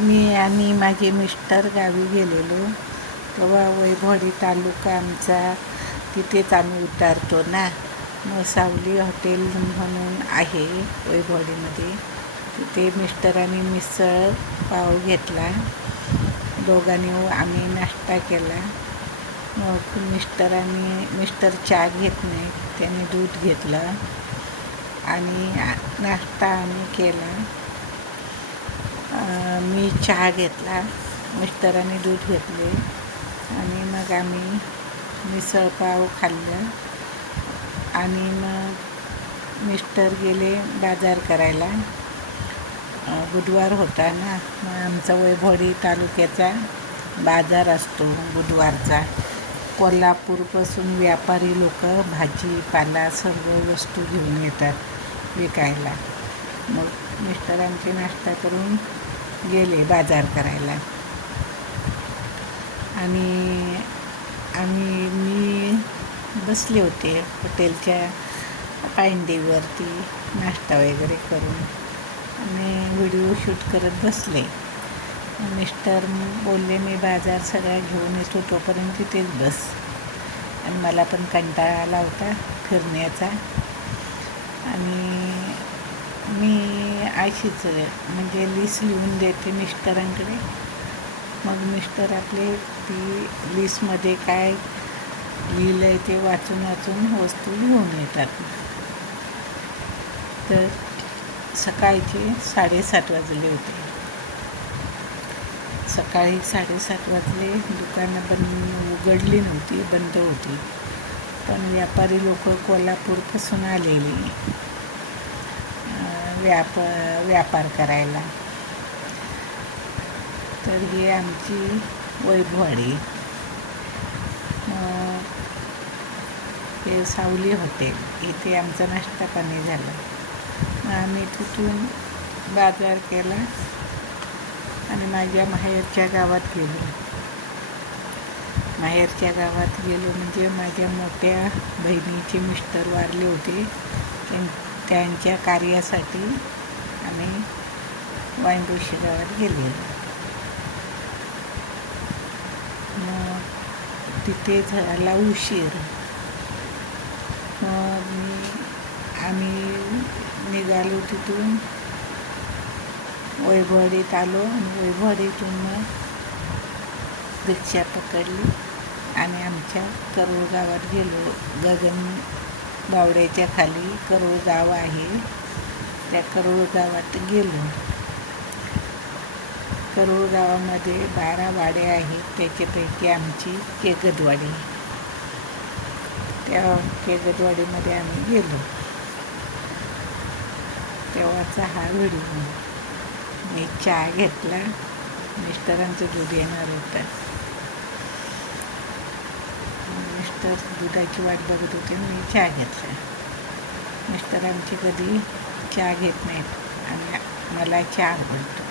मी आणि माझे मिस्टर गावी गेलेलो तेव्हा वैभववाडी तालुका आमचा, तिथेच आम्ही उतरतो ना. मग सावली हॉटेल म्हणून आहे वैभववाडीमध्ये, तिथे मिस्टरांनी मिसळ पाव घेतला. दोघांनी आम्ही नाश्ता केला. मग मिस्टर चहा घेत नाही, त्याने दूध घेतलं आणि नाश्ता आम्ही केला. मी चहा घेतला, मिस्टरांनी दूध घेतले आणि मग आम्ही मिसळपाव खाल्लं. आणि मग मिस्टर गेले बाजार करायला. बुधवार होता ना, मग आमचा वैभववाडी तालुक्याचा बाजार असतो बुधवारचा. कोल्हापूरपासून व्यापारी लोक भाजीपाला सर्व वस्तू घेऊन येतात विकायला. मग मिस्टर आमचे नाश्ता करून गेले बाजार करायला आणि मी बसले होते हॉटेलच्या पायंडीवरती नाश्ता वगैरे करून आणि व्हिडिओ शूट करत बसले. मिस्टर बोलले, मी बाजार सगळा घेऊन येतो, तोपर्यंत तिथेच बस. आणि मला पण कंटाळा आला होता फिरण्याचा. आणि मी अशीच म्हणजे लिस्ट लिहून देते मिस्टरांकडे. मग मिस्टर आपले ती लिस्टमध्ये काय लिहिलं आहे ते वाचून वस्तू घेऊन येतात. तर सकाळचे 7:30 वाजले होते. सकाळी 7:30 वाजले. दुकानं उघडली नव्हती, बंद होती. पण व्यापारी लोक कोल्हापूरपासून आलेले व्यापार करायला. तर ही आमची वैभववाडी. हे सावली हॉटेल, इथे आमचा नाश्ता पाणी झाला. मग आम्ही तिथून बाजार केला आणि माझ्या माहेरच्या गावात गेलो. म्हणजे माझ्या मोठ्या बहिणीचे मिस्टर वारले होते, त्यांच्या कार्यासाठी आम्ही वांडोशी गावात गेलेलो. मग तिथे झाला उशीर. मग आम्ही निघालो तिथून, वैभववाडीत आलो आणि वैभववाडीतून मग रिक्षा पकडली आणि आमच्या करोळ गावात गेलो. गगनबावड्याच्या खाली करोळ गाव आहे, त्या करोळ गावात गेलो. करोळ गावामध्ये 12 वाड्या आहेत, त्याच्यापैकी आमची केगदवाडी. त्या केगदवाडीमध्ये आम्ही गेलो तेव्हाचा हा व्हिडिओ. मी चहा घेतला, मिस्टरांचं दूध येणार होतं. मिस्टर दुधाची वाट बघत होते, मी चहा घेतला. मिस्टर आमची कधी चहा घेत नाहीत आणि मला चहा आवडतो.